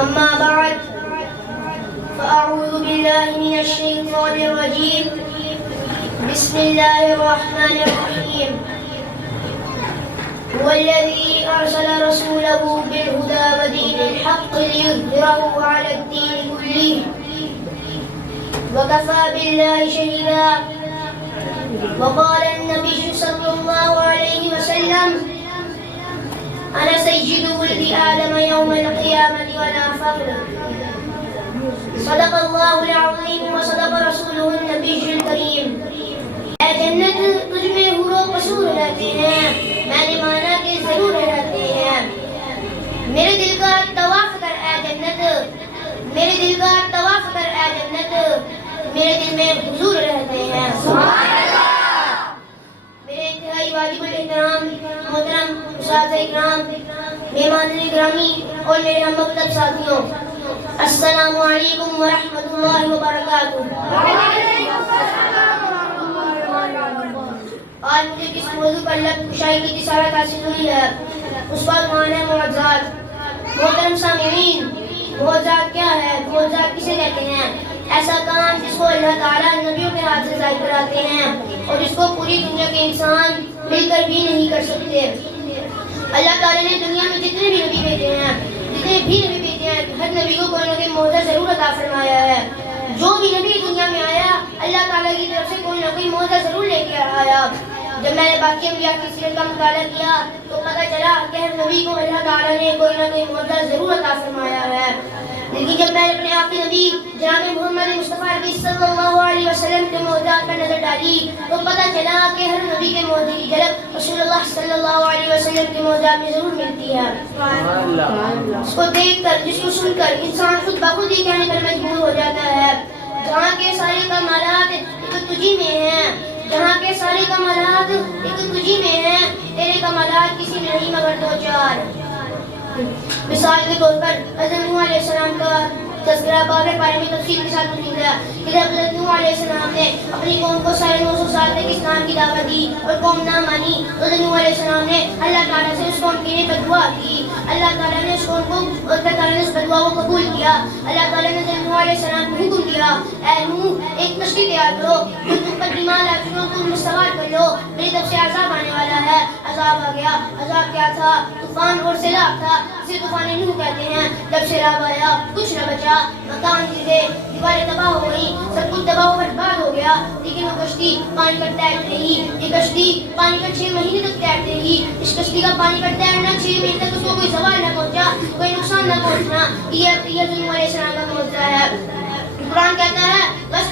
أما بعد فأعوذ بالله من الشيطان الرجيم بسم الله الرحمن الرحيم هو الذي أرسل رسوله بالهدى ودين الحق ليظهره على الدين كله وكفى بالله شهيدا. وقال النبي صلى الله عليه وسلم أنا سيد ولد آدم يوم القيامة ولا فخر. صدق الله العظيم وصدق رسوله النبي الكريم. اے جنت تجھ میں حور و قصور رہتے ہیں، میں نے مانا کہ ضرور رہتے ہیں. میرے دل کا طواف کر اے جنت، میرے دل کا طواف کر اے جنت، میرے دل میں حضور رہتے ہیں. سبحان اللہ. میرے انتہائی واجب الاحترام محترم اساتذہ اکرام، مہمان گرامی اور میرے ہم مکتب ساتھیوں، السلام علیکم ورحمۃ اللہ وبرکاتہ. آج مجھے کس موضوع پر لب کشائی کی جسارت حاصل ہوئی ہے، اس پر عنوان ہے معجزات. محترم سامعین، معجزات کیا ہے؟ معجزات کسے کہتے ہیں؟ ایسا کام جس کو اللہ تعالیٰ نبیوں کے ہاتھ سے ظاہر کراتے ہیں اور جس کو پوری دنیا کے انسان مل کر بھی نہیں کر سکتے. اللہ تعالیٰ نے دنیا میں جتنے بھی نبی بھیجے ہیں، ہر نبی کو کوئی نہ کوئی معجزہ ضرور عطا فرمایا ہے. جو بھی نبی دنیا میں آیا اللہ تعالیٰ کی طرف سے کوئی نہ کوئی معجزہ ضرور لے کے آیا. جب میں نے باقی انبیاء کی سیرت کا مطالعہ کیا تو پتہ چلا کہ ہر نبی کو اللہ تعالیٰ نے کوئی نہ کوئی معجزہ ضرور عطا فرمایا ہے. لیکن جب میں نے اپنے آخری نبی جناب محمد مصطفیٰ عربی صلی اللہ علیہ وسلم کے معجزات پر نظر ڈالی تو پتہ چلا کہ ہر نبی کے معجزے کی جھلک رسول اللہ صلی اللہ علیہ وسلم کے معجزات میں ضرور ملتی ہے. اس کو دیکھ کر، جس کو سن کر انسان خود بخود ہی کہنے پر مجبور ہو جاتا ہے جہاں کے سارے کمالات ایک تجھی میں ہیں، جہاں کے سارے کمالات ایک تجھی میں ہیں، تیرے کمالات کسی میں نہیں مگر دو چار. مثال کے طور پر حضرت نوح علیہ السلام کا تذکرہ باب پارے میں تفصیل کے ساتھ موجود ہے کہ جب حضرت نوح علیہ السلام نے اپنی قوم کو 950 سال تک اسلام کی دعوت دی اور قوم نہ مانی تو حضرت نوح علیہ السلام نے اللہ تعالیٰ سے اس قوم کے لیے بددعا کی. اللہ تعالیٰ نے اس قوم کو، اللہ تعالیٰ نے اس بددعا کو قبول کیا. اللہ تعالیٰ نے حضرت نوح علیہ السلام کو حکم دیا اے نوح ایک کشتی تیار کرو، جو تم پر ایمان لا چکو تم میں سوار کر لو، میری طرف سے عذاب آنے والا ہے. عذاب آ گیا. عذاب کیا تھا؟ طوفان اور سیلاب تھا. اسے طوفان نوح کہتے ہیں. جب سیلاب آیا کچھ نہ بچا، مکان گرے، دیواریں تباہ ہو گئی، سب کچھ تباہ و برباد ہو گیا. لیکن وہ کشتی پانی پر تیرتی رہی. یہ کشتی پانی پر 6 مہینے تک تیرتی رہی. اس کشتی کا پانی پر تیرنا 6 مہینے تک اس کو کوئی زوال نہ پہنچا، کوئی نقصان نہ پہنچنا. یہ نوح علیہ السلام کا معجزہ ہے. قرآن کہتا ہے بس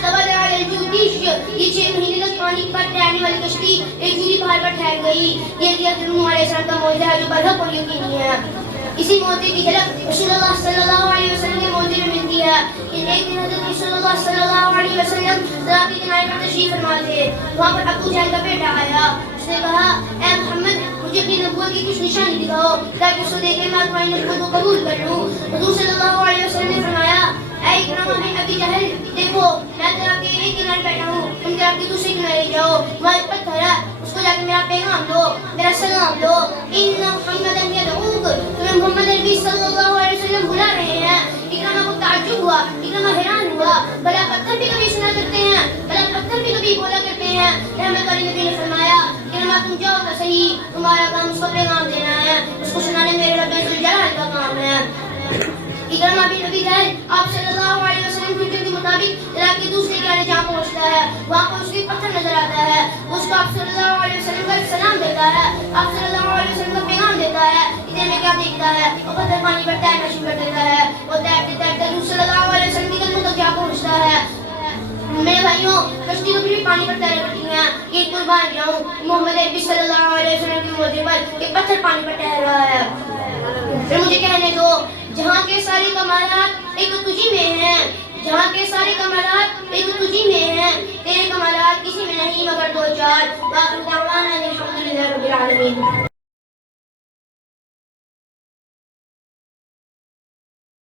یہ 6 مہینے تک پانی پر تیرنے والی کشتی ایک جوری پہاڑ پر ٹھہر گئی. یہ نوح علیہ السلام کا معجزہ ہے جو برحق اور یقینی ہے. اسی معجزے کی جھلک رسول اللہ صلی اللہ علیہ وسلم کے معجزے میں ملتی ہے کہ ایک دن حضرت رسول اللہ صلی اللہ علیہ وسلم دریا کے کنارے پر تشریف فرما تھے. وہاں پر ابو جہل کا بیٹا آیا. اس نے کہا اے محمد مجھے اپنی نبوت کی کچھ نشانی دکھاؤ تاکہ اس کو دیکھ کے میں تمہاری نبوت کو قبول کر لوں. حضور صلی اللہ علیہ وسلم نے فرمایا اے اکرامہ بن ابی جہل دیکھو میں دریا کے ایک کنارے بیٹھا ہوں، تم دریا کے دوسرے کنارے جاؤ، وہاں ایک پتھر ہے، اس کو جا کے میرا پیغام دو، میرا سلام دو. ان محمد یدعوک، تمہیں محمد نبی صلی اللہ علیہ وسلم بلا رہے ہیں. اکرامہ کو تعجب ہوا، اکرامہ حیران ہوا. بھلا پتھر بھی کبھی سنا کرتے ہیں، بھلا پتھر بھی کبھی بولا کرتے ہیں. رحمت علی نبی نے فرمایا اکرامہ تم جاؤ تو صحیح، تمہارا کام اس کو پیغام دینا ہے، اس کو سنانے میرے رب ذوالجلال کا کام ہے. اکرامہ بن ابی جہل آپ صلی اللہ علیہ وسلم کے حکم کے مطابق دریا کے دوسرے کنارے جا پہنچتا ہے. وہاں پر اس کو ایک پتھر نظر آتا ہے. اس کو آپ صلی اللہ علیہ وسلم کا سلام دیتا ہے، آپ صلی اللہ علیہ وسلم کا پیغام دیتا ہے. اتنے میں کیا دیکھتا ہے؟ وہ پتھر پانی پر تیرنا شروع کر دیتا ہے. وہ تیرتے تیرتے حضور صلی اللہ علیہ وسلم کی قدموں تک جا پہنچتا ہے. میرے بھائیوں کشتی تو پھر پانی پر تیرے کرتی ہیں. یہ قربان جاؤں محمد عربی صلی اللہ علیہ وسلم کی موجے پر ایک پتھر پانی پر تیر رہا ہے. پھر مجھے کہنے دو جہاں کے سارے کمالات ایک تجھی میں ہیں، جہاں کے سارے کمالات